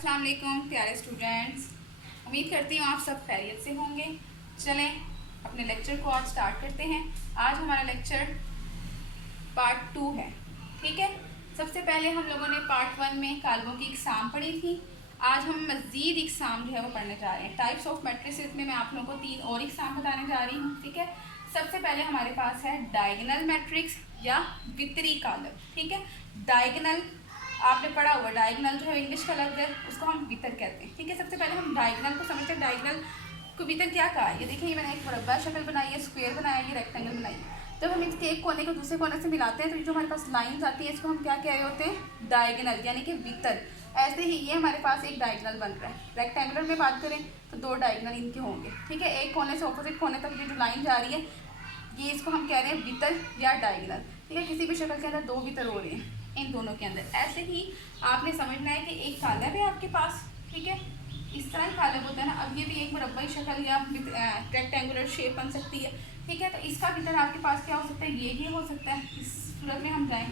अस्सलाम वालेकुम प्यारे स्टूडेंट्स। उम्मीद करती हूँ आप सब खैरियत से होंगे। चलें अपने लेक्चर को आज स्टार्ट करते हैं। आज हमारा लेक्चर पार्ट 2 है। ठीक है, सबसे पहले हम लोगों ने पार्ट 1 में कालमों की इकसाम पढ़ी थी। आज हम मज़ीद इकसाम जो है वो पढ़ने जा रहे हैं। टाइप्स ऑफ मैट्रिसेस में मैं आप लोगों को 3 और इकसाम बताने जा रही हूँ। ठीक है, सबसे पहले हमारे पास है डायगोनल मैट्रिक्स या वितरी कालम। ठीक है, डायगोनल आपने पढ़ा हुआ, डायगोनल जो है इंग्लिश का लफ्ज़ है, उसको हम वितर कहते हैं। ठीक है, सबसे पहले हम डायगोनल को समझते हैं। डायगोनल को वितर क्या कहा है? ये देखिए, मैंने एक मुरब्बा शक्ल बनाई है, स्क्वायर बनाया है, ये रेक्टेंगल बनाई है। जब हम इसके एक कोने को दूसरे कोने से मिलाते हैं तो जो हमारे पास लाइंस आती है इसको हम क्या कह रहे होते हैं? डायगोनल, यानी कि वितर। ऐसे ही ये हमारे पास एक डायगोनल बन रहा है। रेक्टेंगुलर में बात करें तो 2 डायगोनल इनके होंगे। ठीक है, एक कोने से ऑपोजिट कोने तक ये जो लाइन जा रही है, ये इसको हम कह रहे हैं वितर या डायगोनल। ठीक है, किसी भी शक्ल के अंदर 2 वितर हो रहे हैं इन दोनों के अंदर। ऐसे ही आपने समझना है कि एक कालम है आपके पास। ठीक है, इस तरह कालम होता है ना। अब ये भी एक मुरब्बाई शक्ल या रेक्टेंगुलर शेप बन सकती है। ठीक है, तो इसका वितर आपके पास क्या हो सकता है? ये हो सकता है, इस सूरत में हम जाएं,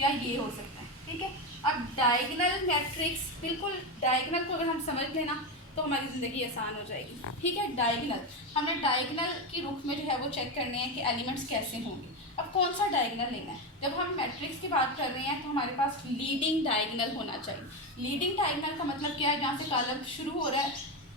या ये हो सकता है। ठीक है, अब डायगोनल मैट्रिक्स, बिल्कुल डायगोनल को अगर हम समझ लेना तो हमारी ज़िंदगी आसान हो जाएगी। ठीक है, डायगोनल, हमने डायगोनल की रुख में जो है वो चेक करने हैं कि एलिमेंट्स कैसे होंगे। अब कौन सा डायगोनल लेना है? जब हम मैट्रिक्स की बात कर रहे हैं तो हमारे पास लीडिंग डायगोनल होना चाहिए। लीडिंग डायगोनल का मतलब क्या है? जहाँ से कॉलम शुरू हो रहा है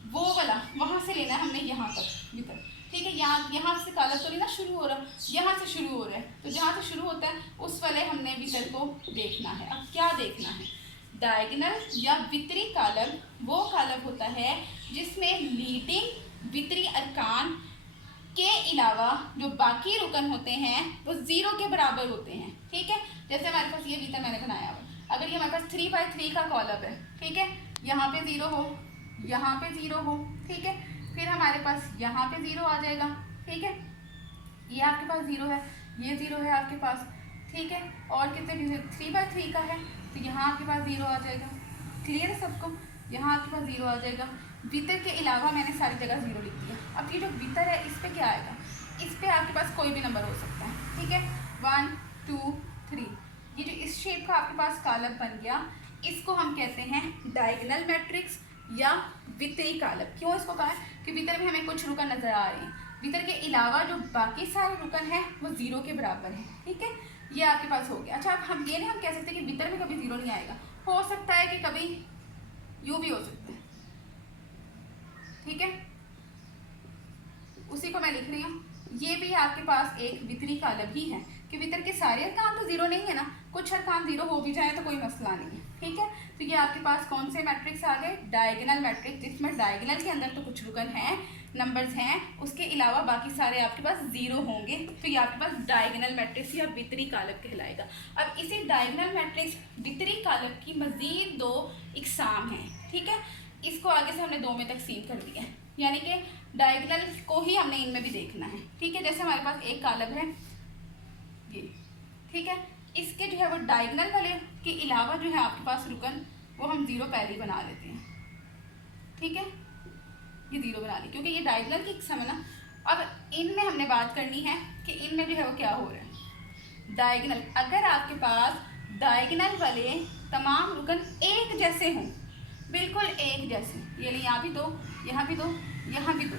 वो वाला, वहाँ से लेना है हमने यहाँ तक वितर। ठीक है, यहाँ से कॉलम तो नहीं ना शुरू हो रहा, यहाँ से शुरू हो रहा है, तो जहाँ से शुरू होता है उस वाले हमने वितर को देखना है। अब क्या देखना है? डायगोनल या वितरी कॉलम वो कॉलम होता है जिसमें लीडिंग वितरी अरकान के अलावा जो बाकी रुकन होते हैं वो 0 के बराबर होते हैं। ठीक है, जैसे हमारे पास ये वितर मैंने बनाया हुआ, अगर ये हमारे पास 3/3 का कॉलम है, ठीक है, यहाँ पे 0 हो, यहाँ पे 0 हो, ठीक है, फिर हमारे पास यहाँ पे 0 आ जाएगा। ठीक है, ये आपके पास 0 है, ये 0 है आपके पास। ठीक है, और कितने 3/3 का है तो यहाँ आपके पास 0 आ जाएगा। क्लियर है सबको? यहाँ आपके पास 0 आ जाएगा। वितर के अलावा मैंने सारी जगह 0 लिख दिया। अब ये जो वितर है इस पर क्या आएगा? इस पर आपके पास कोई भी नंबर हो सकता है। ठीक है, 1 2 3, ये जो इस शेप का आपके पास कॉलम बन गया, इसको हम कहते हैं डायगोनल मैट्रिक्स या वितरी कॉलम। क्यों इसको कहा है? कि वितर में हमें कुछ रुकन नजर आ रहे हैं, वितर के अलावा जो बाकी सारे रुकन है वो 0 के बराबर है। ठीक है, ये आपके पास हो गया। अच्छा, अब हम ये नहीं हम कह सकते कि वितर में कभी 0 नहीं आएगा। हो सकता है कि कभी यूँ भी हो सकता है। ठीक है, उसी को मैं लिख रही हूँ। ये भी आपके पास एक वितरी कॉलम ही है कि वितर के सारे अरकान तो 0 नहीं है ना, कुछ अरकान 0 हो भी जाए तो कोई मसला नहीं है। ठीक है, तो ये आपके पास कौन से मैट्रिक्स आ गए? डायगोनल मैट्रिक्स, जिसमें डायगोनल के अंदर तो कुछ रुकन हैं, नंबर्स हैं, उसके अलावा बाकी सारे आपके पास 0 होंगे, तो ये आपके पास डायगोनल मैट्रिक्स या वितरी कॉलम कहलाएगा। अब इसी डायगोनल मैट्रिक्स वितरी कॉलम की मज़ीद 2 इकसाम हैं। ठीक है, इसको आगे से हमने 2 में तकसीम कर दिया है, यानी कि डायगोनल को ही हमने इनमें भी देखना है। ठीक है, जैसे हमारे पास एक कॉलम है ये, ठीक है, इसके जो है वो डायगोनल वाले के अलावा जो है आपके पास रुकन वो हम 0 पहले ही बना लेते हैं। ठीक है, ये 0 बना ली क्योंकि ये डायगोनल की किस्म है ना। अब इनमें हमने बात करनी है कि इनमें जो है वो क्या हो रहा है। डायगोनल, अगर आपके पास डायगोनल वाले तमाम रुकन एक जैसे हों, बिल्कुल एक जैसे, ये यहाँ भी 2, यहाँ भी 2, यहाँ भी 2,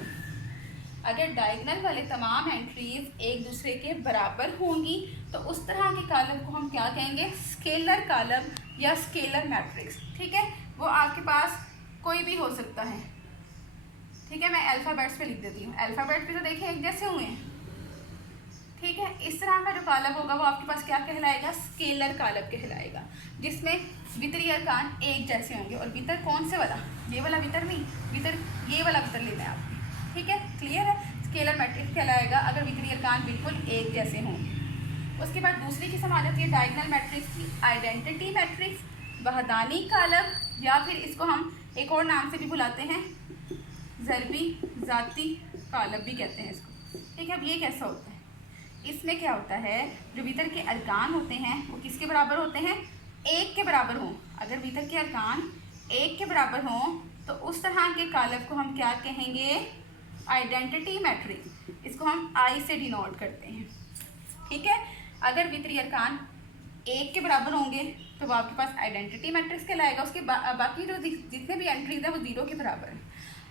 अगर डायगोनल वाले तमाम एंट्रीज एक दूसरे के बराबर होंगी तो उस तरह के कॉलम को हम क्या कहेंगे? स्केलर कॉलम या स्केलर मैट्रिक्स। ठीक है, वो आपके पास कोई भी हो सकता है। ठीक है, मैं अल्फ़ाबेट्स पे लिख देती हूँ। अल्फ़ाबेट भी तो देखें एक जैसे हुए हैं। ठीक है, इस तरह का जो कॉलम होगा वो आपके पास क्या कहलाएगा? स्केलर कॉलम कहलाएगा, जिसमें वितरी अरकान एक जैसे होंगे। और वितर कौन से वाला? ये वाला वितर नहीं, वितर ये वाला वितर लेना है आपने। ठीक है, क्लियर है? स्केलर मैट्रिक्स कहलाएगा अगर वितरी अरकान बिल्कुल एक जैसे होंगे। उसके बाद दूसरी किस्म आ जाती है डायगोनल मैट्रिक्स की, आइडेंटिटी मैट्रिक्स, वहदानी कॉलम, या फिर इसको हम एक और नाम से भी बुलाते हैं, ज़रबी ज़ाती कॉलम भी कहते हैं इसको। ठीक है, अब ये कैसा होता है? इसमें क्या होता है? जो वितर के अरकान होते हैं वो किसके बराबर होते हैं? 1 के बराबर हों। अगर वितर के अरकान 1 के बराबर हों तो उस तरह के कॉलम को हम क्या कहेंगे? Identity matrix. इसको हम आई से डिनोट करते हैं। ठीक है, अगर वितरी अरकान 1 के बराबर होंगे तो वो आपके पास आइडेंटिटी मैट्रिक्स कहलाएगा। उसके बाकी जो जितने भी एंट्रीज हैं वो 0 के बराबर है।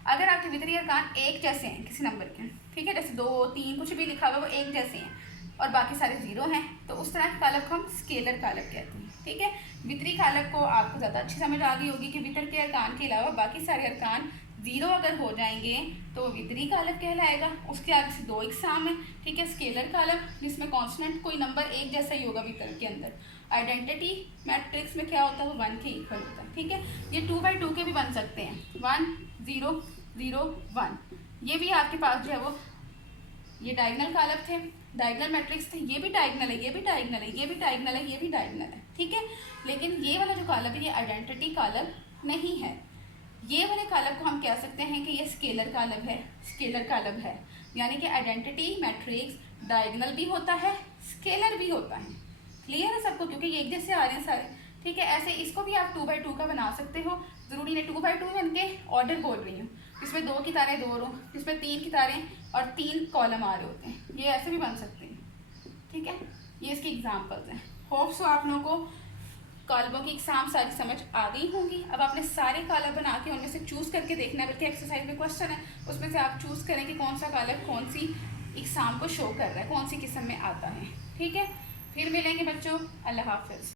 अगर आपके वितरी अरकान एक जैसे हैं किसी नंबर के, ठीक है, जैसे 2 3 कुछ भी लिखा हुआ वो एक जैसे हैं और बाकी सारे 0 हैं, तो उस तरह के कालब को हम स्केलर कालब कहते हैं। ठीक है, वितरी कालब को आपको ज़्यादा अच्छी समझ आ गई होगी कि वितर के अरकान के अलावा बाकी सारे अरकान 0 अगर हो जाएंगे तो वितरी कालब कहलाएगा। उसके आगे से 2 एग्जाम है, ठीक है। स्केलर कालब जिसमें कॉन्स्टेंट कोई नंबर एक जैसा ही होगा वितर के अंदर। आइडेंटिटी मैट्रिक्स में क्या होता है, वो 1 के इक्वल होता है। ठीक है, ये 2/2 के भी बन सकते हैं, 1 0 0 1। ये भी आपके पास जो है वो ये डायगोनल कालब थे, डायगोनल मैट्रिक्स थे। ये भी डायगोनल है, ये भी डायगोनल है, ये भी डायगोनल है, ये भी डायगोनल है। ठीक है, लेकिन ये वाला जो कालब है ये आइडेंटिटी कालब नहीं है। ये वाले कालब को हम कह सकते हैं कि ये स्केलर कालब है, स्केलर कालब है। यानी कि आइडेंटिटी मैट्रिक्स डायगोनल भी होता है, स्केलर भी होता है। क्लियर है सबको, क्योंकि ये एक जैसे आ रहे हैं सारे। ठीक है, ऐसे इसको भी आप 2/2 का बना सकते हो, ज़रूरी नहीं 2/2 बन के ऑर्डर बोल रही हूँ, इसमें 2 की तारें 2 रो, इसमें 3 की तारें और 3 कॉलम आ रहे होते हैं, ये ऐसे भी बन सकते हैं। ठीक है, ये इसकी एग्जाम्पल्स हैं। होप सो आप लोगों को कालबों की एग्जाम सारी समझ आ गई होंगी। अब आपने सारे कालब बना के उनमें से चूज़ करके देखना है, बल्कि एक्सरसाइज में क्वेश्चन है उसमें से आप चूज़ करें कि कौन सा कालब कौन सी एग्जाम को शो कर रहा है, कौन सी किस्म में आता है। ठीक है, फिर मिलेंगे बच्चों, अल्लाह हाफिज़।